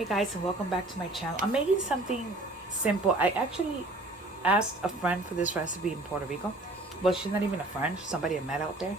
Hey guys, and welcome back to my channel. I'm making something simple. I actually asked a friend for this recipe in Puerto Rico. Well, she's not even a friend. She's somebody I met out there.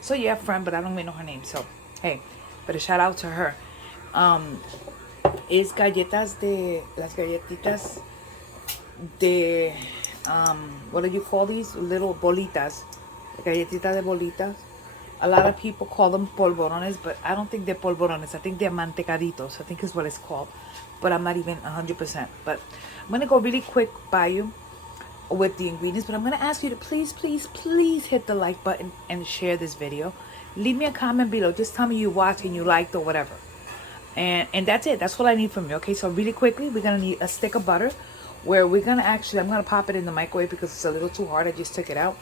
So yeah, friend, but I don't even know her name. So hey, but a shout out to her. Um, es las galletitas de what do you call these? Little bolitas. Galletitas de bolitas. A lot of people call them polvorones, but I don't think they're polvorones. I think they're mantecaditos. I think is what it's called. But I'm not even 100%. But I'm going to go really quick by you with the ingredients. But I'm going to ask you to please, please, please hit the like button and share this video. Leave me a comment below. Just tell me you watched and you liked or whatever. And that's it. That's what I need from you. Okay, so really quickly, we're going to need a stick of butter. Where we're going to actually, I'm going to pop it in the microwave because it's a little too hard. I just took it out.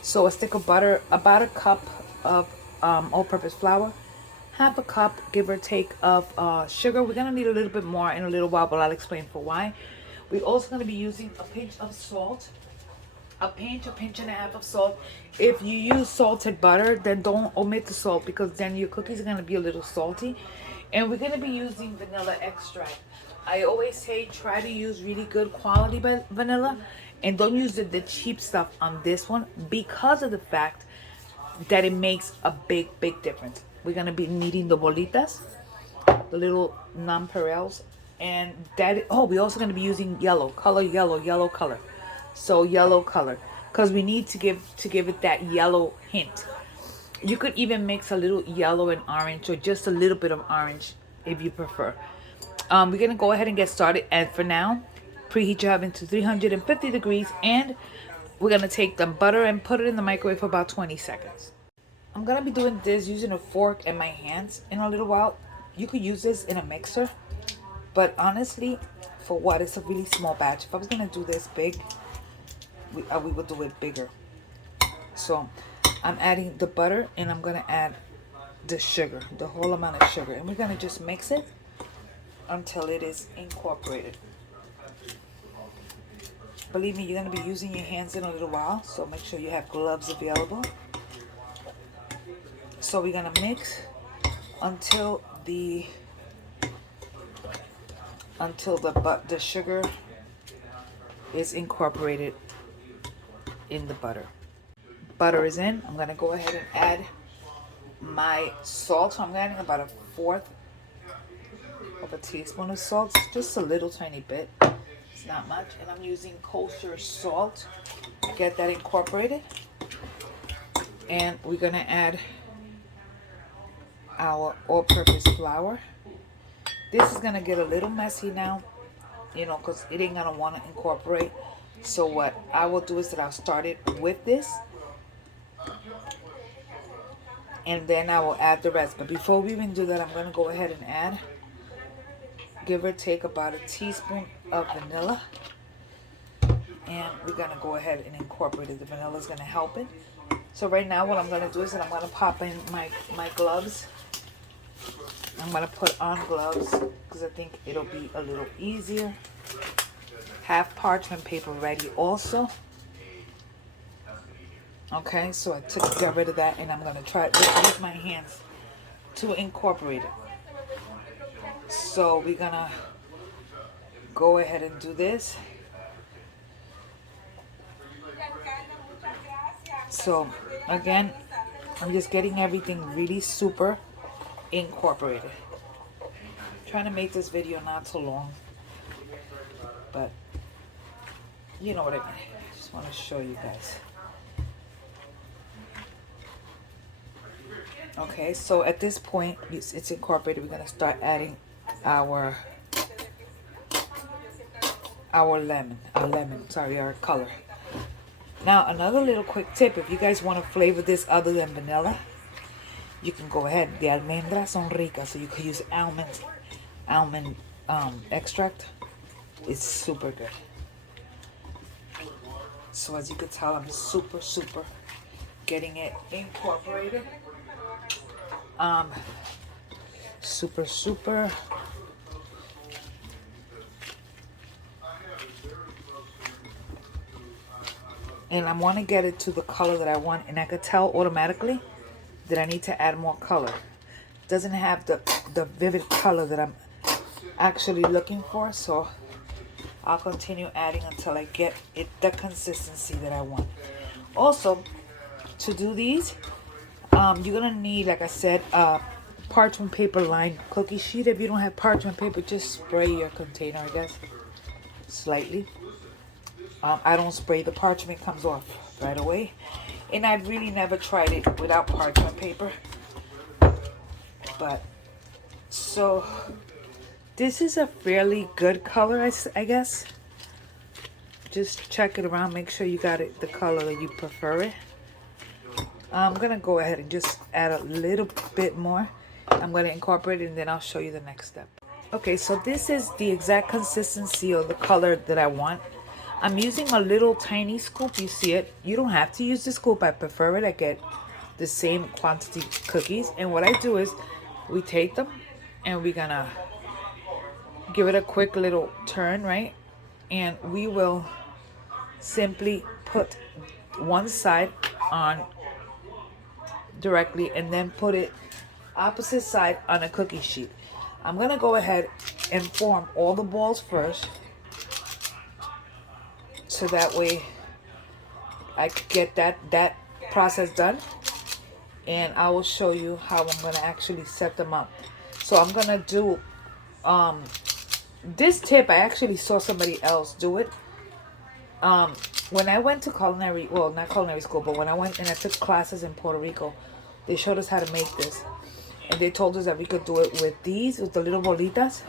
So a stick of butter, about a cup of all-purpose flour, half a cup, give or take, of sugar. We're going to need a little bit more in a little while, but I'll explain for why. We're also going to be using a pinch of salt, a pinch and a half of salt. If you use salted butter, then don't omit the salt because then your cookies are going to be a little salty. And we're going to be using vanilla extract. I always say try to use really good quality vanilla and don't use the cheap stuff on this one because of the fact that it makes a big difference. We're going to be needing the bolitas, the little nonpareils, and that, oh, we're also going to be using yellow color. So yellow color because we need to give it that yellow hint. You could even mix a little yellow and orange or just a little bit of orange if you prefer. We're going to go ahead and get started. And for now, preheat your oven to 350 degrees. And we're going to take the butter and put it in the microwave for about 20 seconds. I'm going to be doing this using a fork and my hands in a little while. You could use this in a mixer. But honestly, for what? It's a really small batch. If I was going to do this big, we would do it bigger. So I'm adding the butter and I'm going to add the sugar, the whole amount of sugar. And we're going to just mix it until it is incorporated. Believe me, you're going to be using your hands in a little while, so make sure you have gloves available. So we're going to mix until the sugar is incorporated in the butter. Butter is in. I'm going to go ahead and add my salt. So I'm adding about a fourth of a teaspoon of salt, just a little tiny bit. It's not much. And I'm using kosher salt to get that incorporated. And we're going to add our all-purpose flour. This is going to get a little messy now, you know, because it ain't going to want to incorporate. So what I will do is that I'll start it with this. And then I will add the rest. But before we even do that, I'm going to go ahead and add, give or take, about a teaspoon of vanilla. And we're going to go ahead and incorporate it. The vanilla is going to help it. So right now what I'm going to do is that I'm going to pop in my gloves. I'm going to put on gloves because I think it'll be a little easier. Have parchment paper ready also. Okay, so I got rid of that, and I'm going to try to use my hands to incorporate it. So we're going to go ahead and do this. So again, I'm just getting everything really super incorporated. I'm trying to make this video not so long, but you know what I mean. I just want to show you guys. Okay, so at this point, it's incorporated. We're going to start adding our color. Now, another little quick tip, if you guys want to flavor this other than vanilla, you can go ahead. The almendras son ricas, so you could use almond extract. It's super good. So as you can tell, I'm super getting it incorporated. Super. And I want to get it to the color that I want, and I could tell automatically that I need to add more color. It doesn't have the vivid color that actually looking for. So I'll continue adding until I get it the consistency that I want. Also, to do these, you're gonna need, like I said, parchment paper lined cookie sheet. If you don't have parchment paper, just spray your container, I guess, slightly. I don't spray, the parchment comes off right away. And I've really never tried it without parchment paper. But, so, this is a fairly good color, I guess. Just check it around, make sure you got it the color that you prefer it. I'm gonna go ahead and just add a little bit more. I'm gonna incorporate it and then I'll show you the next step. Okay, so this is the exact consistency of the color that I want. I'm using a little tiny scoop, you see it. You don't have to use the scoop, I prefer it. I get the same quantity cookies. And what I do is, we take them and we're gonna give it a quick little turn, right? And we will simply put one side on directly and then put it opposite side on a cookie sheet. I'm gonna go ahead and form all the balls first, so that way I could get that process done, and I will show you how I'm gonna actually set them up. So I'm gonna do this tip. I actually saw somebody else do it. When I went to culinary, well, not culinary school, but when I went and I took classes in Puerto Rico, they showed us how to make this. And they told us that we could do it with these, with the little bolitas.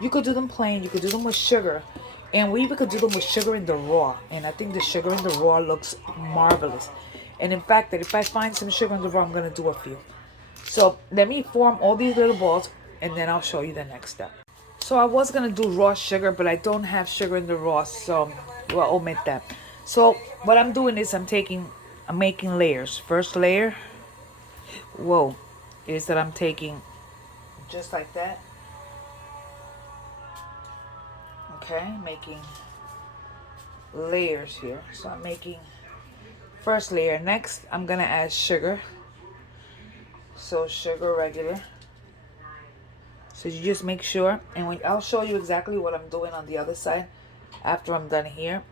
You could do them plain, you could do them with sugar. And we even could do them with sugar in the raw. And I think the sugar in the raw looks marvelous. And in fact, that if I find some sugar in the raw, I'm going to do a few. So let me form all these little balls, and then I'll show you the next step. So I was going to do raw sugar, but I don't have sugar in the raw, so we'll omit that. So what I'm doing is I'm making layers. First layer, is that I'm taking just like that. Okay, making layers here. So I'm making first layer. Next, I'm gonna add sugar. So sugar regular. So you just make sure, and I'll show you exactly what I'm doing on the other side after I'm done here.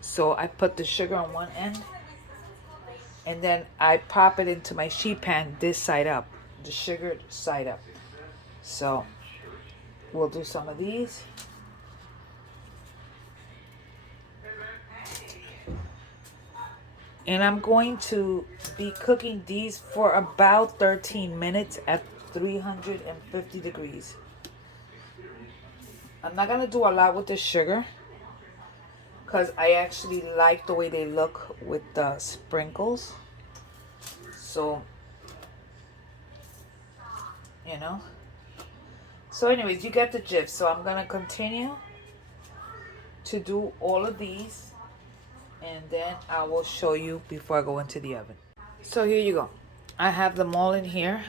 So I put the sugar on one end, and then I pop it into my sheet pan this side up, the sugared side up. So we'll do some of these. And I'm going to be cooking these for about 13 minutes at 350 degrees. I'm not going to do a lot with the sugar, because I actually like the way they look with the sprinkles. So, you know. So anyways, you get the gist. So I'm going to continue to do all of these, and then I will show you before I go into the oven. So here you go. I have them all in here.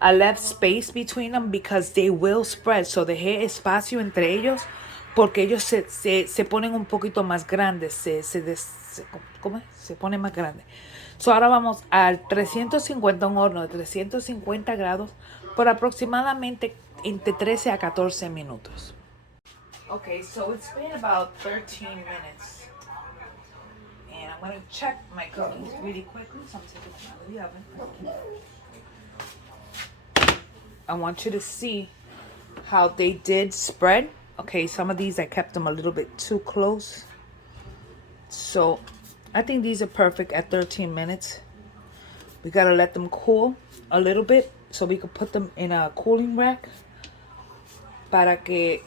I left space between them because they will spread. So dejé espacio entre ellos porque ellos se ponen un poquito más grandes. ¿Cómo es? Se ponen más grandes. So ahora vamos al 350, un horno de 350 grados por aproximadamente entre 13 a 14 minutos. Okay, so it's been about 13 minutes. And I'm going to check my cookies really quickly. So I'm taking them out of the oven. I want you to see how they did spread. Okay, some of these I kept them a little bit too close. So I think these are perfect at 13 minutes. We got to let them cool a little bit so we can put them in a cooling rack. Para que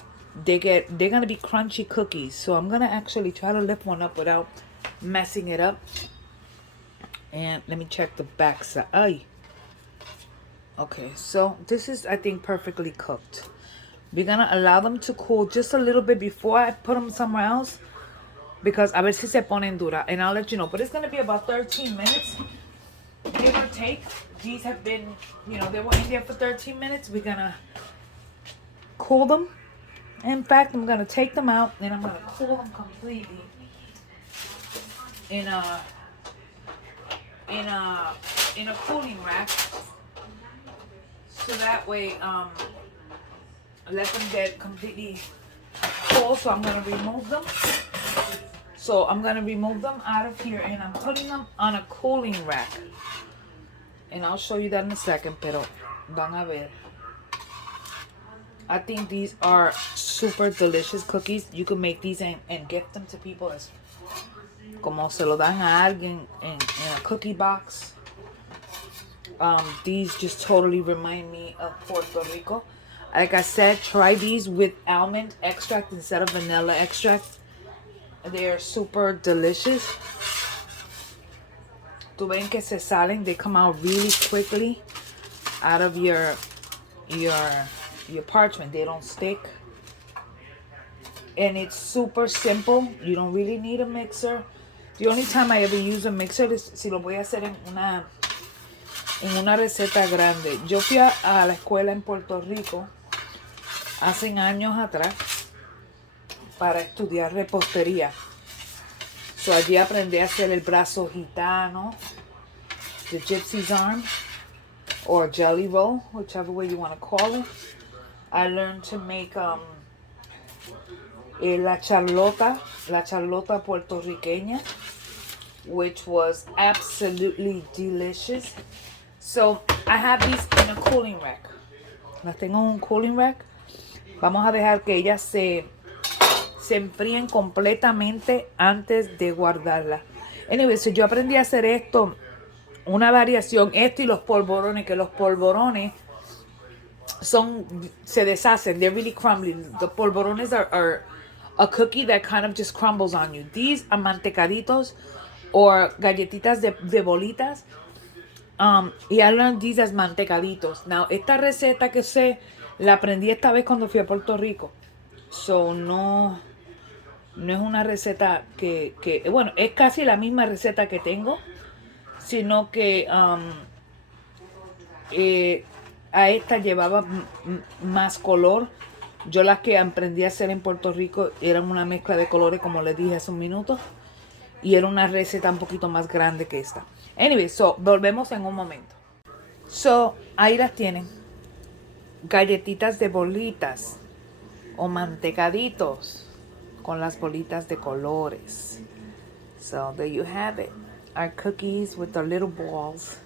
they're going to be crunchy cookies. So I'm going to actually try to lift one up without messing it up. And let me check the back side. Ay. Okay, so this is, I think, perfectly cooked. We're going to allow them to cool just a little bit before I put them somewhere else, because a ver si se ponen dura, and I'll let you know. But it's going to be about 13 minutes, give or take. These have been, they were in there for 13 minutes. We're going to cool them. In fact, I'm going to take them out, and I'm going to cool them completely in a cooling rack. So that way, let them get completely full. So I'm gonna remove them. So I'm gonna remove them out of here, and I'm putting them on a cooling rack. And I'll show you that in a second, pero van a ver. I think these are super delicious cookies. You can make these and gift them to people as como se lo dan a alguien in a cookie box. These just totally remind me of Puerto Rico. Like I said, try these with almond extract instead of vanilla extract. They're super delicious. Tú ven que se salen. They come out really quickly out of your parchment. They don't stick. And it's super simple. You don't really need a mixer. The only time I ever use a mixer is si lo voy a hacer en una receta grande. Yo fui a la escuela en Puerto Rico hace años atrás para estudiar repostería. So allí aprendí a hacer el brazo gitano, the gypsy's arm, or jelly roll, whichever way you want to call it. I learned to make la charlota puertorriqueña, which was absolutely delicious. So I have these in a cooling rack. Las tengo en un cooling rack. Vamos a dejar que ellas se enfríen completamente antes de guardarla. Anyway, so yo aprendí a hacer esto, una variación, esto y los polvorones, que los polvorones se deshacen. They're really crumbly. The polvorones are a cookie that kind of just crumbles on you. These are mantecaditos or galletitas de bolitas. Y I learned these as mantecaditos. Now, esta receta que sé, la aprendí esta vez cuando fui a Puerto Rico. So, no es una receta que bueno, es casi la misma receta que tengo, sino que a esta llevaba más color. Yo las que aprendí a hacer en Puerto Rico eran una mezcla de colores, como les dije hace un minuto, y era una receta un poquito más grande que esta. Anyway, so volvemos en un momento. So ahí las tienen, galletitas de bolitas o mantecaditos con las bolitas de colores. So there you have it, our cookies with the little balls.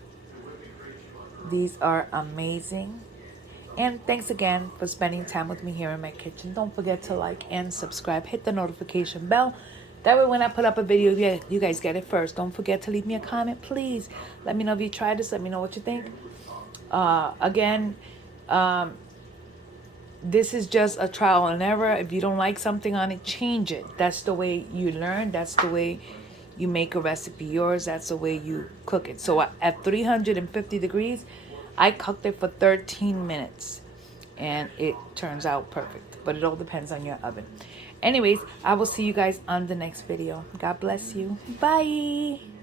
These are amazing. And thanks again for spending time with me here in my kitchen. Don't forget to like and subscribe. Hit the notification bell. That way when I put up a video, you guys get it first. Don't forget to leave me a comment, please. Let me know if you tried this. Let me know what you think. Again, this is just a trial and error. If you don't like something on it, change it. That's the way you learn. That's the way you make a recipe yours. That's the way you cook it. So at 350 degrees, I cooked it for 13 minutes. And it turns out perfect. But it all depends on your oven. Anyways, I will see you guys on the next video. God bless you. Bye.